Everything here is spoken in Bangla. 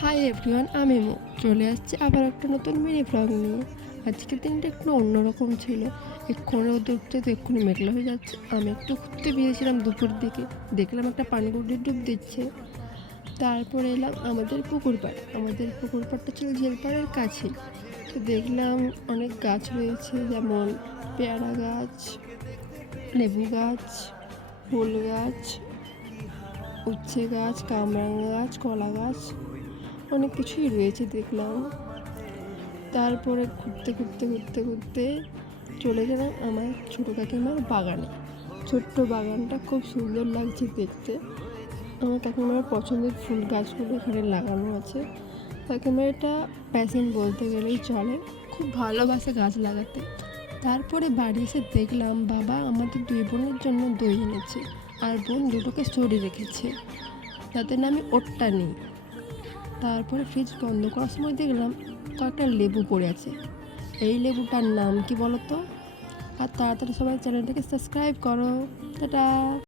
হাই এভরিওয়ান, আমি মো চলে আসছি আবার একটা নতুন মিনি ভ্লগ নিয়ে। আজকের দিনটা একটু অন্যরকম ছিল। এক্ষুনি দেখতে তো এক্ষুনি মেঘলা হয়ে যাচ্ছে। আমি একটু ঘুরতে বেরিয়েছিলাম দুপুর দিকে, দেখলাম একটা পানকুড়ি ডুব দিচ্ছে। তারপরে এলাম আমাদের পুকুর পাড়। আমাদের পুকুর পাড়টা ছিল ঝিলপাড়ের কাছে। তো দেখলাম অনেক গাছ রয়েছে, যেমন পেয়ারা গাছ, লেবু গাছ, ফুল গাছ, উচ্ছে গাছ, কামরাঙা গাছ, কলা গাছ, অনেক কিছুই রয়েছে দেখলাম। তারপরে ঘুরতে ঘুরতে ঘুরতে ঘুরতে চলে গেলাম আমার ছোটো কাকিমার বাগানে। ছোট্ট বাগানটা খুব সুন্দর লাগছে দেখতে। আমার কাকিমার পছন্দের ফুল গাছগুলো এখানে লাগানো আছে। কাকিমার এটা প্যাশন বলতে গেলেই চলে, খুব ভালোবাসে গাছ লাগাতে। তারপরে বাড়ি এসে দেখলাম বাবা আমাদের দুই বোনের জন্য দই এনেছে, আর বোন দুটোকে সরিয়ে রেখেছে যাতে না আমি ওটটা নিই। তারপরে ফ্রিজ বন্ধ করার সময় দেখলাম কয়েকটা লেবু পড়ে আছে। এই লেবুটার নাম কি বলো তো? আর তাড়াতাড়ি সবাই চ্যানেলটাকে সাবস্ক্রাইব করো। টাটা।